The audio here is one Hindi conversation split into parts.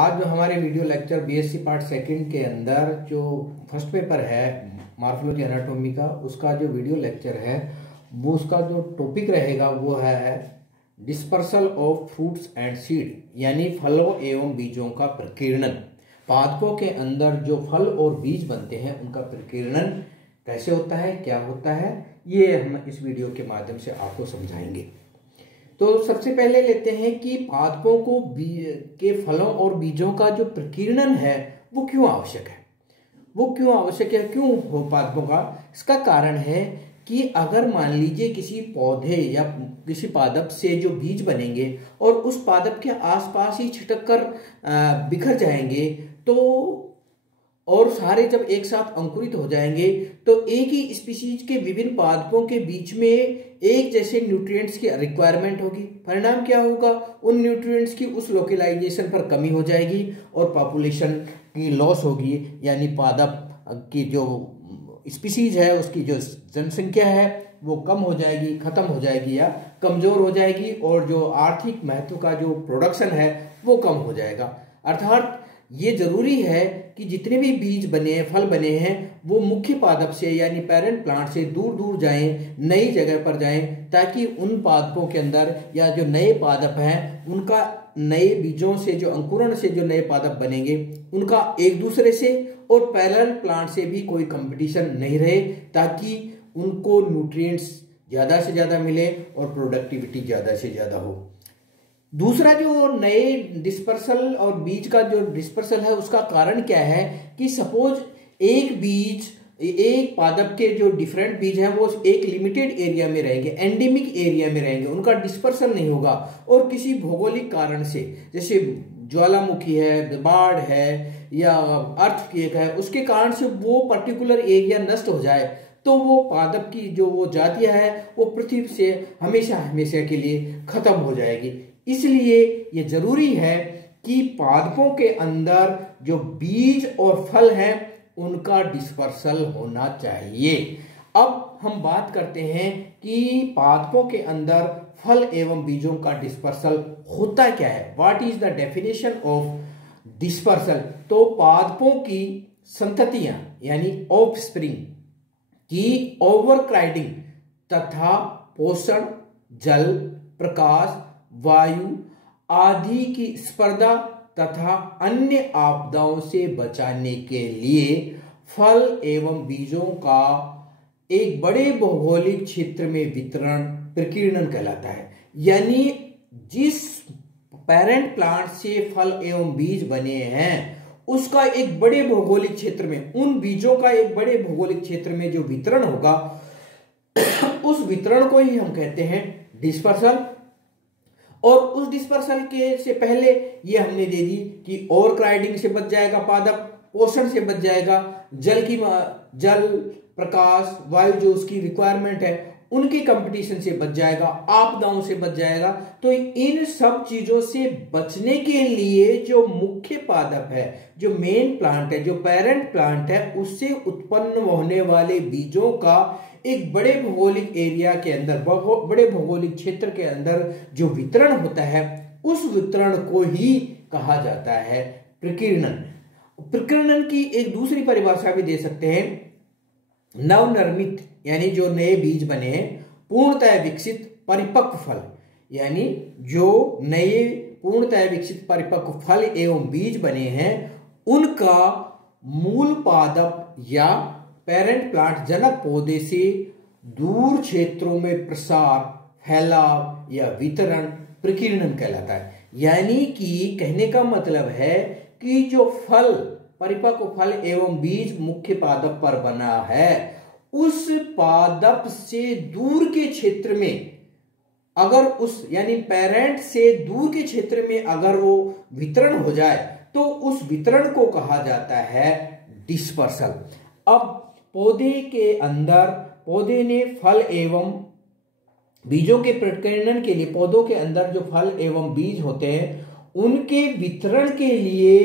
आज जो हमारे video lecture BSc part second के अंदर जो फर्स्ट पेपर है मॉर्फोलॉजी एनाटॉमी का, उसका जो वीडियो लेक्चर है वो उसका जो टॉपिक रहेगा वो है dispersal of fruits and seed, यानी फलों एवं बीजों का प्रकीर्णन। पादपों के अंदर जो फल और बीज बनते हैं उनका प्रकीर्णन कैसे होता है, क्या होता है, ये हम इस वीडियो के माध्यम से आपको समझाएंगे। तो सबसे पहले लेते हैं कि पादपों को के फलों और बीजों का जो प्रकीर्णन है वो क्यों आवश्यक है। वो क्यों आवश्यक है, क्यों हो पादपों का? इसका कारण है कि अगर मान लीजिए किसी पौधे या किसी पादप से जो बीज बनेंगे और उस पादप के आसपास ही छिटक कर बिखर जाएंगे तो और सारे जब एक साथ अंकुरित हो जाएंगे तो एक ही स्पीशीज के विभिन्न पादपों के बीच में एक जैसे न्यूट्रिएंट्स की रिक्वायरमेंट होगी। परिणाम क्या होगा? उन न्यूट्रिएंट्स की उस लोकलाइजेशन पर कमी हो जाएगी और पॉपुलेशन की लॉस होगी, यानी पादप की जो स्पीशीज है उसकी जो जनसंख्या है वो कम हो जाएगी, खत्म हो जाएगी या कमजोर हो जाएगी, और जो आर्थिक महत्व का जो प्रोडक्शन है वो कम हो जाएगा। अर्थात ये जरूरी है कि जितने भी बीज बने हैं, फल बने हैं, वो मुख्य पादप से यानी पेरेंट प्लांट से दूर दूर जाएं, नई जगह पर जाएं, ताकि उन पादपों के अंदर या जो नए पादप हैं उनका नए बीजों से जो अंकुरण से जो नए पादप बनेंगे उनका एक दूसरे से और पेरेंट प्लांट से भी कोई कंपटीशन नहीं रहे, ताकि उनको न्यूट्रिएंट्स ज्यादा से ज्यादा मिले और प्रोडक्टिविटी ज्यादा से ज्यादा हो। दूसरा जो नए डिस्पर्सल और बीज का जो डिस्पर्सल है उसका कारण क्या है कि सपोज एक पादप के जो डिफरेंट बीज हैं वो एक लिमिटेड एरिया में रहेंगे, एंडेमिक एरिया में रहेंगे, उनका डिस्पर्सल नहीं होगा, और किसी भौगोलिक कारण से जैसे ज्वालामुखी है, बाढ़ है या अर्थक्वेक है, उसके कारण से वो पर्टिकुलर एरिया नष्ट हो जाए तो वो पादप की जो वो जातियां है वो पृथ्वी से हमेशा हमेशा के लिए खत्म हो जाएगी। इसलिए ये जरूरी है कि पादपों के अंदर जो बीज और फल हैं उनका डिस्पर्सल होना चाहिए। अब हम बात करते हैं कि पादपों के अंदर फल एवं बीजों का डिस्पर्सल होता क्या है। What is the definition of dispersal? तो पादपों की संततियां यानी ऑफस्प्रिंग की ओवरक्राउडिंग तथा पोषण, जल, प्रकाश, वायु आदि की स्पर्धा तथा अन्य आपदाओं से बचाने के लिए फल एवं बीजों का एक बड़े भौगोलिक क्षेत्र में वितरण प्रकीर्णन कहलाता है। यानी जिस पेरेंट प्लांट से फल एवं बीज बने हैं उसका एक बड़े भौगोलिक क्षेत्र में, उन बीजों का एक बड़े भौगोलिक क्षेत्र में जो वितरण होगा उस वितरण को ही हम कहते हैं डिस्पर्सल। और उस डिस्पर्सल के से पहले ये हमने दे दी कि ओवरक्राउडिंग से बच जाएगा पादप, पोषण से बच जाएगा, जल, प्रकाश, वायु जो उसकी रिक्वायरमेंट है उनके कंपटीशन से बच जाएगा, आपदाओं से बच जाएगा। तो इन सब चीजों से बचने के लिए जो मुख्य पादप है, जो मेन प्लांट है, जो पेरेंट प्लांट है, उससे उत्पन्न होने वाले बीजों का एक बड़े भौगोलिक एरिया के अंदर, बड़े भौगोलिक क्षेत्र के अंदर जो वितरण होता है उस वितरण को ही कहा जाता है प्रकीर्णन। प्रकीर्णन की एक दूसरी परिभाषा भी दे सकते हैं, नवनिर्मित यानी जो नए बीज बने हैं, पूर्णतः विकसित परिपक्व फल, यानी जो नए पूर्णतः विकसित परिपक्व फल एवं बीज बने हैं उनका मूल पादप या पेरेंट प्लांट जनक पौधे से दूर क्षेत्रों में प्रसार, फैलाव या वितरण प्रकीर्णन कहलाता है। यानी कि कहने का मतलब है कि जो फल, परिपक्व फल एवं बीज मुख्य पादप पर बना है उस पादप से दूर के क्षेत्र में अगर उस यानी पेरेंट से दूर के क्षेत्र में अगर वो वितरण हो जाए तो उस वितरण को कहा जाता है डिस्पर्सल। अब पौधे के अंदर, पौधे ने फल एवं बीजों के प्रकीर्णन के लिए, पौधों के अंदर जो फल एवं बीज होते हैं उनके वितरण के लिए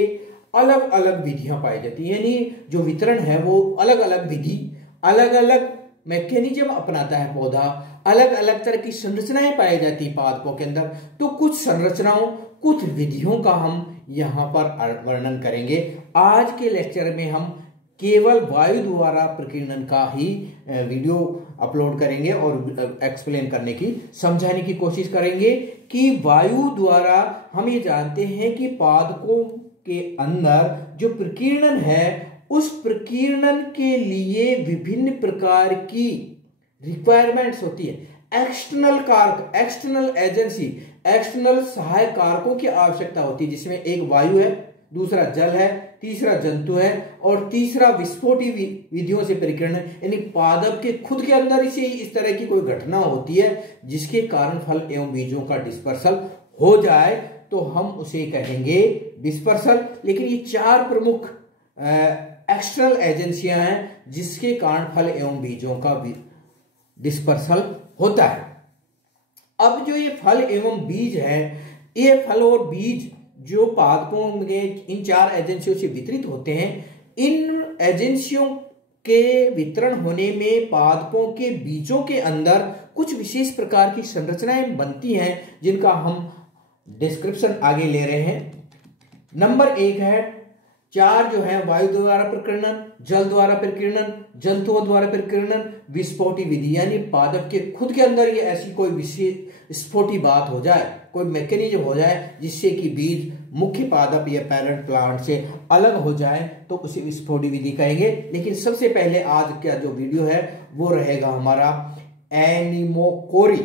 अलग अलग विधियां पाई जाती है। यानी जो वितरण है वो अलग अलग विधि, अलग अलग मैकेनिज्म अपनाता है पौधा, अलग अलग तरह की संरचनाएं पाई जाती है पादपों के अंदर। तो कुछ संरचनाओं, कुछ विधियों का हम यहाँ पर वर्णन करेंगे। आज के लेक्चर में हम केवल वायु द्वारा प्रकीर्णन का ही वीडियो अपलोड करेंगे और एक्सप्लेन करने की, समझाने की कोशिश करेंगे कि वायु द्वारा हम ये जानते हैं कि पादपों के अंदर जो प्रकीर्णन है उस प्रकीर्णन के लिए विभिन्न प्रकार की रिक्वायरमेंट्स होती है। एक्सटर्नल कारक, एक्सटर्नल एजेंसी, एक्सटर्नल सहायक कारकों की आवश्यकता होती है, जिसमें एक वायु है, दूसरा जल है, तीसरा जंतु है और तीसरा विस्फोटी विधियों से प्रकीर्णन, यानी पादप के खुद के अंदर इसे इस तरह की कोई घटना होती है जिसके कारण फल एवं बीजों का डिस्पर्सल हो जाए तो हम उसे कहेंगे डिस्पर्सल। लेकिन ये चार प्रमुख एक्सटर्नल एजेंसियां हैं जिसके कारण फल एवं बीजों का डिस्पर्सल होता है। अब जो ये फल एवं बीज है, ये फल और बीज जो पादपों में इन चार एजेंसियों से वितरित होते हैं, इन एजेंसियों के वितरण होने में पादपों के बीजों के अंदर कुछ विशेष प्रकार की संरचनाएं बनती हैं जिनका हम डिस्क्रिप्शन आगे ले रहे हैं। नंबर 1 है, चार जो है वायु द्वारा प्रकीर्णन, जल द्वारा प्रकीर्णन, जंतुओं द्वारा प्रकीर्णन, विस्फोटी विधि, यानी पादप के खुद के अंदर ये ऐसी कोई विशेष स्फोटी बात हो जाए, कोई मैकेनिज्म हो जाए जिससे कि बीज मुख्य पादप या पेरेंट प्लांट से अलग हो जाए तो उसे विस्फोटी विधि कहेंगे। लेकिन सबसे पहले आज का जो वीडियो है वो रहेगा हमारा एनीमोकोरी।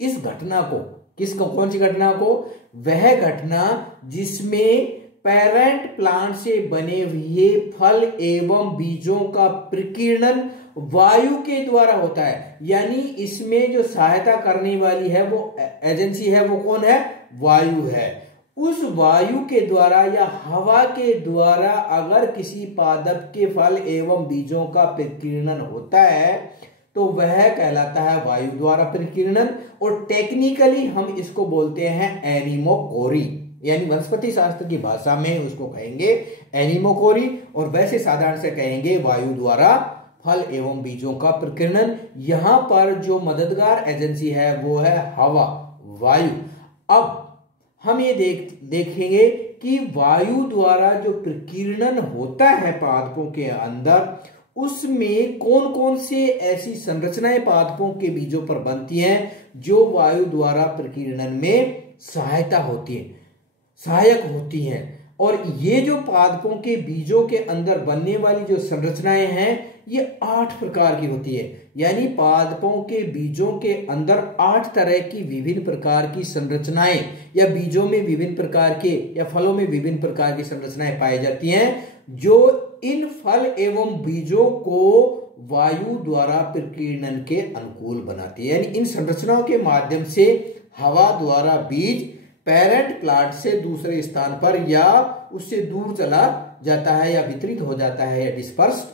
इस घटना को, किसको, कौन सी घटना को? वह घटना जिसमें पेरेंट प्लांट से बने हुए फल एवं बीजों का प्रकीर्णन वायु के द्वारा होता है, यानी इसमें जो सहायता करने वाली है वो एजेंसी है, वो कौन है? वायु है। उस वायु के द्वारा या हवा के द्वारा अगर किसी पादप के फल एवं बीजों का प्रकीर्णन होता है तो वह कहलाता है वायु द्वारा प्रकीर्णन, और टेक्निकली हम इसको बोलते हैं एनीमोकोरी, यानी वनस्पति शास्त्र की भाषा में उसको कहेंगे एनीमोकोरी, और वैसे साधारण से कहेंगे वायु द्वारा फल एवं बीजों का प्रकीर्णन। यहां पर जो मददगार एजेंसी है वो है हवा, वायु। अब हम ये देखेंगे कि वायु द्वारा जो प्रकीर्णन होता है पादपों के अंदर, उसमें कौन कौन से ऐसी संरचनाएं पादपों के बीजों पर बनती हैं जो वायु द्वारा प्रकीर्णन में सहायक होती हैं। और ये जो पादपों के बीजों के अंदर बनने वाली जो संरचनाएं हैं ये 8 प्रकार की होती है, यानी पादपों के बीजों के अंदर 8 तरह की विभिन्न प्रकार की संरचनाएं, या बीजों में विभिन्न प्रकार के या फलों में विभिन्न प्रकार की संरचनाएं पाई जाती हैं जो इन फल एवं बीजों को वायु द्वारा प्रकीर्णन के अनुकूल बनाती है। यानी इन संरचनाओं के माध्यम से हवा द्वारा बीज पेरेंट प्लांट से दूसरे स्थान पर या उससे दूर चला जाता है या वितरित हो जाता है या डिस्पर्स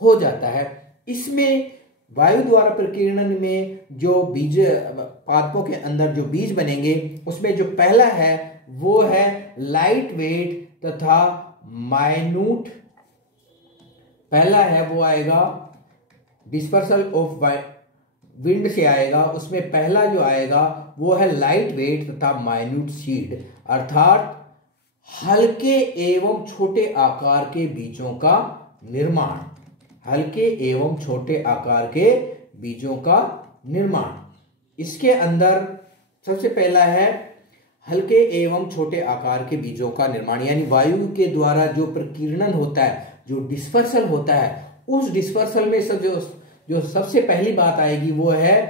हो जाता है। इसमें वायु द्वारा प्रकीर्णन में जो बीज पादपों के अंदर जो बीज बनेंगे उसमें जो पहला है वो है लाइट वेट तथा माइन्यूट। पहला है वो आएगा डिस्पर्सल ऑफ विंड से आएगा, उसमें पहला जो आएगा वो है लाइट वेट तथा माइन्यूट सीड, अर्थात हल्के एवं छोटे आकार के बीजों का निर्माण, हल्के एवं छोटे आकार के बीजों का निर्माण। इसके अंदर सबसे पहला है हल्के एवं छोटे आकार के बीजों का निर्माण, यानी वायु के द्वारा जो प्रकीर्णन होता है, जो डिस्पर्सल होता है, उस डिस्पर्सल में जो सबसे पहली बात आएगी वो है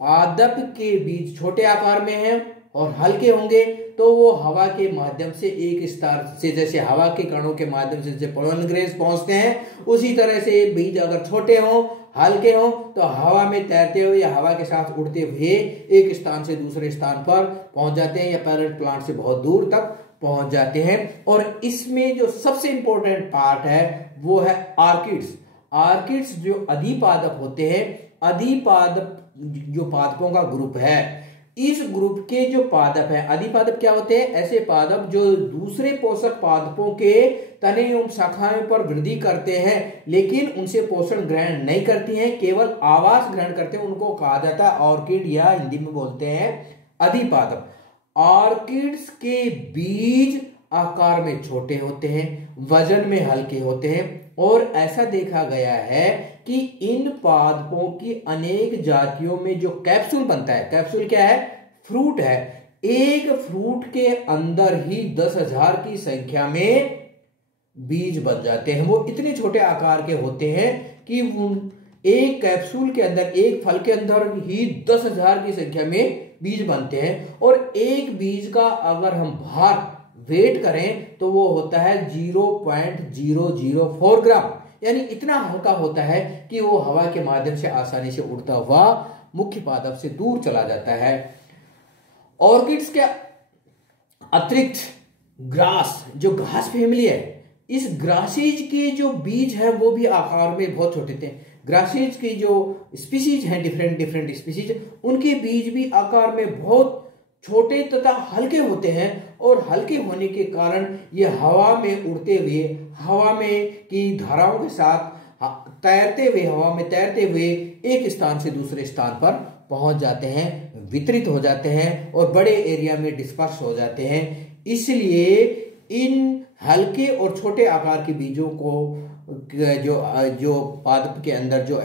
पादप के बीज छोटे आकार में हैं और हल्के होंगे तो वो हवा के माध्यम से एक स्थान से, जैसे हवा के कणों के माध्यम से जैसे पोलन ग्रेन्स पहुंचते हैं, उसी तरह से बीज अगर छोटे हों, हल्के हों तो हवा में तैरते हुए या हवा के साथ उड़ते हुए एक स्थान से दूसरे स्थान पर पहुंच जाते हैं या पेरेंट प्लांट से बहुत दूर तक पहुंच जाते हैं। और इसमें जो सबसे इंपॉर्टेंट पार्ट है वो है आर्किड्स। आर्किड्स जो अधिपादप होते हैं, अधिपादप जो पादपों का ग्रुप है, इस ग्रुप के जो पादप है, अधिपादप क्या होते हैं? ऐसे पादप जो दूसरे पोषक पादपों के तने एवं शाखाओं पर वृद्धि करते हैं लेकिन उनसे पोषण ग्रहण नहीं करती हैं, केवल आवास ग्रहण करते हैं, उनको कहा जाता है ऑर्किड या हिंदी में बोलते हैं अधिपादप। ऑर्किड्स के बीज आकार में छोटे होते हैं, वजन में हल्के होते हैं और ऐसा देखा गया है कि इन पादपों की अनेक जातियों में जो कैप्सूल बनता है, कैप्सूल क्या है, फ्रूट है, एक फ्रूट के अंदर ही 10,000 की संख्या में बीज बन जाते हैं। वो इतने छोटे आकार के होते हैं कि एक कैप्सूल के अंदर, एक फल के अंदर ही 10,000 की संख्या में बीज बनते हैं। और एक बीज का अगर हम भार वेट करें तो वो होता है 0.004 ग्राम, यानी इतना हल्का होता है कि वो हवा के माध्यम से आसानी से उड़ता हुआ मुख्य पादप से दूर चला जाता है। ऑर्किड्स के अतिरिक्त ग्रास, जो घास फैमिली है, इस ग्रासेज के जो बीज है वो भी आकार में बहुत छोटे थे। ग्रासेज की जो स्पीसीज हैं, डिफरेंट स्पीसीज, उनके बीज भी आकार में बहुत छोटे तथा हल्के होते हैं और हल्के होने के कारण ये हवा में उड़ते हुए, हवा में की धाराओं के साथ तैरते हुए, हवा में तैरते हुए एक स्थान से दूसरे स्थान पर पहुंच जाते हैं, वितरित हो जाते हैं और बड़े एरिया में डिस्पर्स हो जाते हैं। इसलिए इन हल्के और छोटे आकार के बीजों को जो पादप के अंदर जो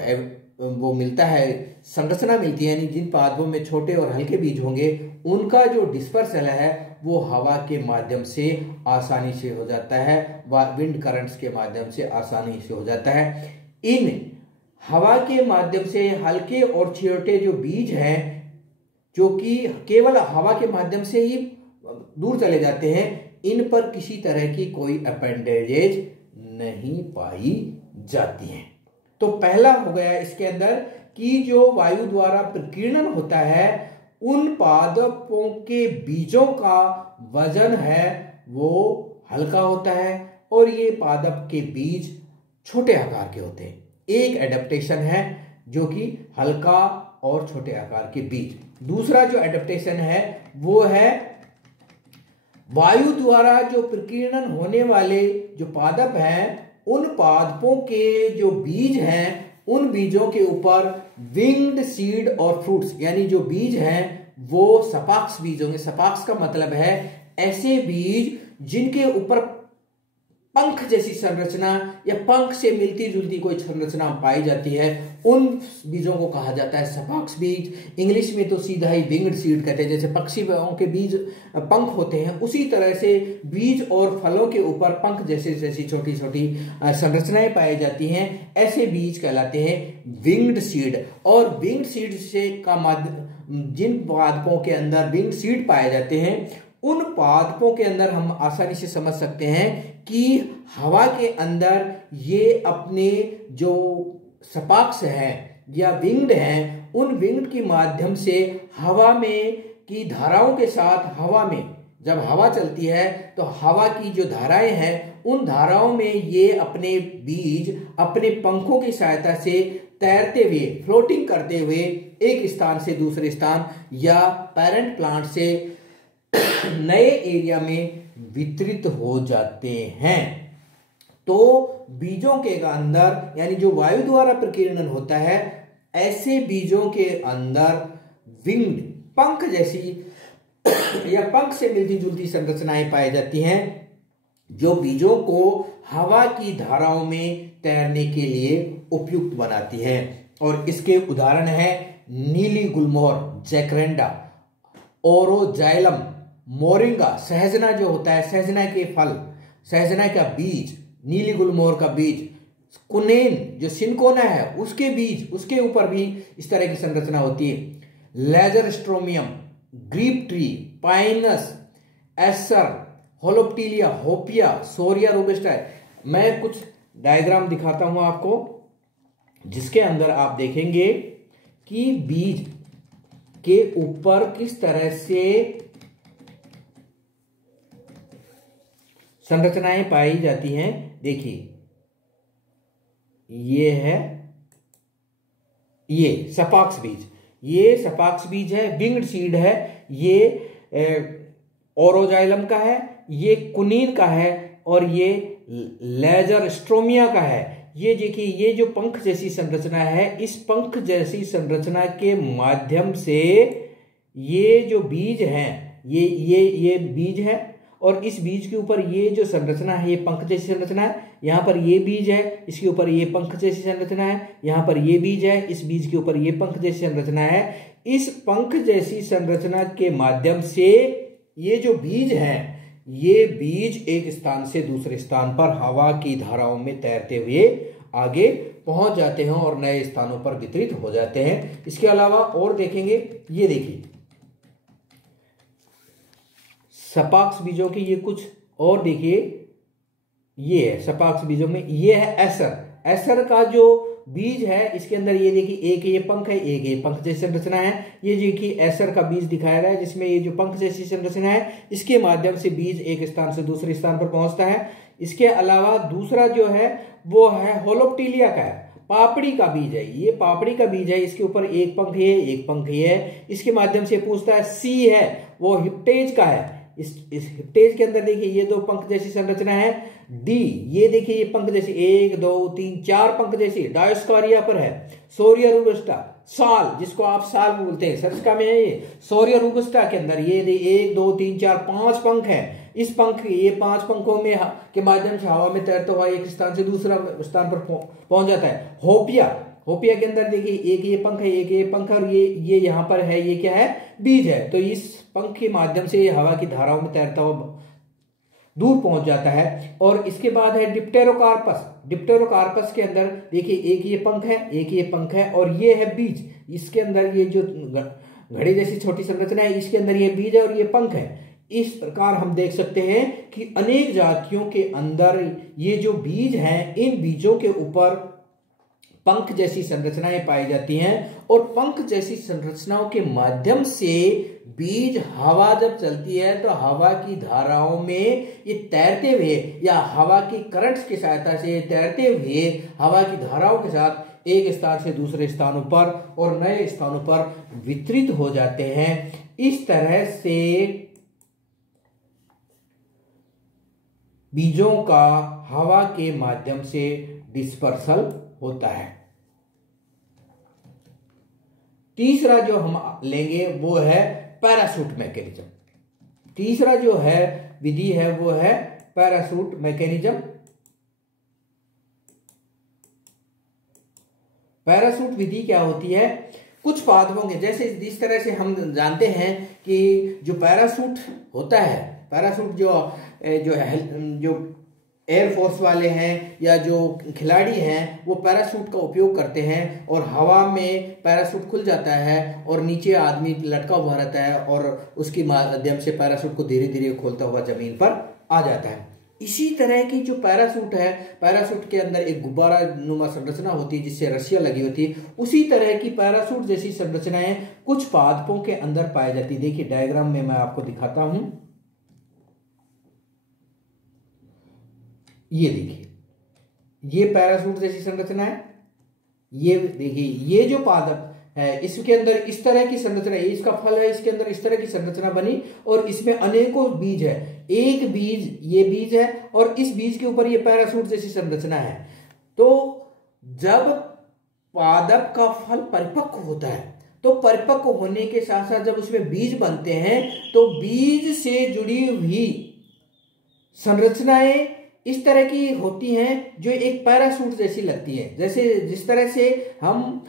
वो मिलता है, संरचना मिलती है, यानी जिन पादपों में छोटे और हल्के बीज होंगे उनका जो डिस्पर्सल है वो हवा के माध्यम से आसानी से हो जाता है, विंड करंट्स के माध्यम से आसानी से हो जाता है। इन हवा के माध्यम से हल्के और छोटे जो बीज हैं, जो कि केवल हवा के माध्यम से ही दूर चले जाते हैं, इन पर किसी तरह की कोई अपेंडेजेज नहीं पाई जाती है। तो पहला हो गया इसके अंदर कि जो वायु द्वारा प्रकीर्णन होता है, उन पादपों के बीजों का वजन है वो हल्का होता है और ये पादप के बीज छोटे आकार के होते हैं। एक एडेप्टेशन है जो कि हल्का और छोटे आकार के बीज। दूसरा जो एडेप्टेशन है वो है वायु द्वारा जो प्रकीर्णन होने वाले जो पादप हैं, उन पादपों के जो बीज हैं, उन बीजों के ऊपर विंग्ड सीड और फ्रूट्स, यानी जो बीज हैं वो सपाक्स बीज होंगे। सपाक्स का मतलब है ऐसे बीज जिनके ऊपर पंख जैसी संरचना या पंख से मिलती जुलती कोई संरचना पाई जाती है, उन बीजों को कहा जाता है सपाक्स बीज। इंग्लिश में तो सीधा ही विंग्ड सीड कहते हैं। जैसे पक्षियों के बीज पंख होते हैं, उसी तरह से बीज और फलों के ऊपर पंख जैसी छोटी छोटी संरचनाएं पाई जाती हैं, ऐसे बीज कहलाते हैं विंग्ड सीड। और विंग्ड सीड से जिन पादपों के अंदर विंग्ड सीड पाए जाते हैं, उन पादपों के अंदर हम आसानी से समझ सकते हैं कि हवा के अंदर ये अपने जो सपाक्स हैं या विंग्ड हैं, उन विंग्ड के माध्यम से हवा में की धाराओं के साथ, हवा में जब हवा चलती है तो हवा की जो धाराएं हैं, उन धाराओं में ये अपने बीज अपने पंखों की सहायता से तैरते हुए, फ्लोटिंग करते हुए एक स्थान से दूसरे स्थान या पेरेंट प्लांट से नए एरिया में वितरित हो जाते हैं। तो बीजों के अंदर, यानी जो वायु द्वारा प्रकीर्णन होता है, ऐसे बीजों के अंदर विंग्ड, पंख जैसी या पंख से मिलती जुलती संरचनाएं पाई जाती हैं, जो बीजों को हवा की धाराओं में तैरने के लिए उपयुक्त बनाती हैं। और इसके उदाहरण है नीली गुलमोहर, जैकरेंडा, ओरोजाइलम, मोरिंगा, सहजना जो होता है, सहजना के फल, सहजना का बीज, नीली गुलमोहर का बीज, कुनेन जो सिनकोना है उसके बीज, उसके ऊपर भी इस तरह की संरचना होती है। लेजर स्ट्रोमियम, ग्रीप tree, Pinus, Acer, Holoptelea, Hopea, Shorea robusta. मैं कुछ डायग्राम दिखाता हूं आपको, जिसके अंदर आप देखेंगे कि बीज के ऊपर किस तरह से संरचनाएं पाई जाती हैं। देखिए, ये सपाक्स बीज, ये सपाक्स बीज है, विंग्ड सीड है, ये ओरोजाइलम का है, ये कुनीन का है और ये लेजर स्ट्रोमिया का है। ये देखिए, ये जो पंख जैसी संरचना है, इस पंख जैसी संरचना के माध्यम से ये जो बीज हैं ये बीज है, और इस बीज के ऊपर ये जो संरचना है ये पंख जैसी संरचना है। यहाँ पर ये बीज है, इसके ऊपर ये पंख जैसी संरचना है। यहाँ पर ये बीज है, इस बीज के ऊपर ये पंख जैसी संरचना है। इस पंख जैसी संरचना के माध्यम से ये जो बीज है, ये बीज एक स्थान से दूसरे स्थान पर हवा की धाराओं में तैरते हुए आगे पहुंच जाते हैं और नए स्थानों पर वितरित हो जाते हैं। इसके अलावा और देखेंगे, ये देखिए सपाक्ष बीजों के ये कुछ और देखिए, ये है सपाक्ष बीजों में, ये है एसर। एसर का जो बीज है इसके अंदर ये देखिए एक ये पंख है, एक ये पंख जैसी संरचना है। ये देखिए एसर का बीज दिखाया गया है जिसमें ये जो पंख जैसी संरचना है, इसके माध्यम से बीज एक स्थान से दूसरे स्थान पर पहुंचता है। इसके अलावा दूसरा जो है वो है होलोप्टीलिया का है, पापड़ी का बीज है। ये पापड़ी का बीज है, इसके ऊपर एक पंख है, एक पंख है। इसके माध्यम से पूछता है। सी है वो हिप्टेज का है। इस हिप्टेज के अंदर देखिए ये दो पंख जैसी संरचना है। डी ये देखिए ये पंख जैसी 1 2 3 4 पंख जैसी डायोस्कोरिया पर है। सोरिया रोबस्टा साल, जिसको आप साल बोलते हैं, सरस्का में है ये। सोरिया रोबस्टा के अंदर ये 1 2 3 4 5 पंख है। इस पंख ये 5 पंखों में के माध्यम से हवा में तैरता हुआ एक स्थान से दूसरा स्थान पर पहुंच जाता है। होपिया के अंदर देखिए एक ये पंख है, एक ये पंख है, और ये यहाँ पर है, ये क्या है, बीज है। तो इस पंख के माध्यम से ये हवा की धाराओं में तैरता हुआ दूर पहुंच जाता है। और इसके बाद है डिप्टेरोकार्पस। डिप्टेरोकार्पस के अंदर देखिए एक ये पंख है, एक ये पंख है, और ये है बीज। इसके अंदर ये जो घड़ी जैसी छोटी संरचना है, इसके अंदर ये बीज है और ये पंख है। इस प्रकार हम देख सकते हैं कि अनेक जातियों के अंदर ये जो बीज हैं, इन बीजों के ऊपर पंख जैसी संरचनाएं पाई जाती हैं, और पंख जैसी संरचनाओं के माध्यम से बीज हवा जब चलती है तो हवा की धाराओं में ये तैरते हुए, या हवा की करंट्स की सहायता से तैरते हुए हवा की धाराओं के साथ एक स्थान से दूसरे स्थानों पर और नए स्थानों पर वितरित हो जाते हैं। इस तरह से बीजों का हवा के माध्यम से डिस्पर्सल होता है। तीसरा जो हम लेंगे वो है पैराशूट मैकेनिज्म। तीसरा जो है विधि है वो है पैराशूट मैकेनिज्म। पैराशूट विधि क्या होती है? कुछ पादपों के, जैसे जिस तरह से हम जानते हैं कि जो पैराशूट होता है, पैराशूट जो एयरफोर्स वाले हैं या जो खिलाड़ी हैं वो पैराशूट का उपयोग करते हैं, और हवा में पैराशूट खुल जाता है और नीचे आदमी लटका हुआ रहता है और उसके माध्यम से पैराशूट को धीरे धीरे खोलता हुआ जमीन पर आ जाता है। इसी तरह की जो पैराशूट है, पैराशूट के अंदर एक गुब्बारा नुमा संरचना होती है जिससे रस्सियां लगी होती है। उसी तरह की पैराशूट जैसी संरचनाएं कुछ पादपों के अंदर पाई जाती है। देखिए डायग्राम में मैं आपको दिखाता हूं। ये देखिए ये पैराशूट जैसी संरचना है। ये देखिए ये जो पादप है इसके अंदर इस तरह की संरचना है, इसका फल है, इसके अंदर इस तरह की संरचना बनी और इसमें अनेकों बीज है। एक बीज ये बीज है और इस बीज के ऊपर ये पैराशूट जैसी संरचना है। तो जब पादप का फल परिपक्व होता है तो परिपक्व होने के साथ साथ जब उसमें बीज बनते हैं तो बीज से जुड़ी हुई संरचनाएं इस तरह की होती हैं जो एक पैराशूट जैसी लगती है। जैसे जिस तरह से हम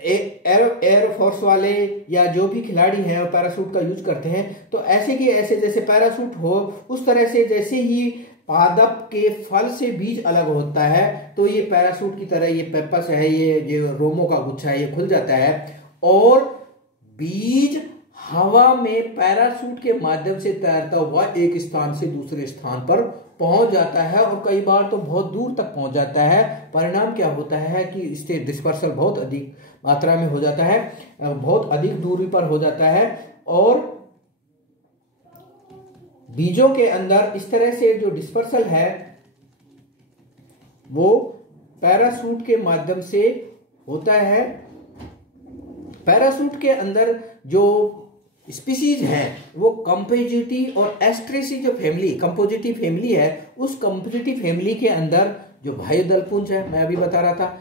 एयरफोर्स वाले या जो भी खिलाड़ी हैं वो पैराशूट का यूज करते हैं, तो ऐसे की ऐसे जैसे पैराशूट हो उस तरह से जैसे ही पादप के फल से बीज अलग होता है तो ये पैराशूट की तरह ये पेपस है, ये रोमों का गुच्छा है, ये खुल जाता है और बीज हवा में पैराशूट के माध्यम से तैरता हुआ एक स्थान से दूसरे स्थान पर पहुंच जाता है और कई बार तो बहुत दूर तक पहुंच जाता है। परिणाम क्या होता है कि इससे डिस्पर्सल बहुत अधिक मात्रा में हो जाता है, बहुत अधिक दूरी पर हो जाता है और बीजों के अंदर इस तरह से जो डिस्पर्सल है वो पैराशूट के माध्यम से होता है। पैराशूट के अंदर जो स्पीसीज है वो कंपोजिटिव और एस्ट्रेसी जो फैमिली कंपोजिटिव फैमिली है, उस कंपोजिटिव फैमिली के अंदर जो वायुदलपुंज है मैं अभी बता रहा था,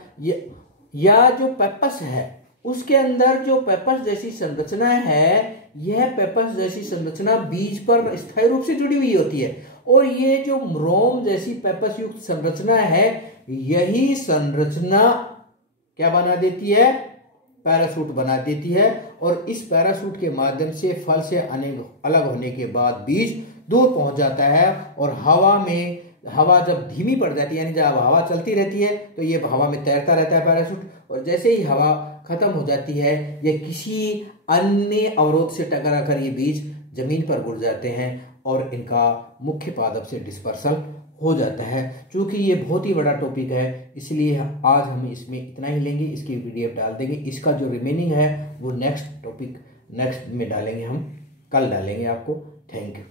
या जो पेपस है उसके अंदर जो पेपस जैसी संरचना है यह पेपस जैसी संरचना बीज पर स्थायी रूप से जुड़ी हुई होती है, और ये जो रोम जैसी पेपस युक्त संरचना है, यही संरचना क्या बना देती है, पैराशूट बना देती है। और इस पैराशूट के माध्यम से फल से अलग होने के बाद बीज दूर पहुंच जाता है, और हवा जब धीमी पड़ जाती है, यानी जब हवा चलती रहती है तो ये हवा में तैरता रहता है पैराशूट, और जैसे ही हवा खत्म हो जाती है या किसी अन्य अवरोध से टकरा कर ये बीज जमीन पर गिर जाते हैं और इनका मुख्य पादप से डिस्पर्सल हो जाता है। चूंकि ये बहुत ही बड़ा टॉपिक है, इसलिए आज हम इसमें इतना ही लेंगे, इसकी पीडीएफ डाल देंगे। इसका जो रिमेनिंग है वो नेक्स्ट में डालेंगे, हम कल डालेंगे आपको। Thank you.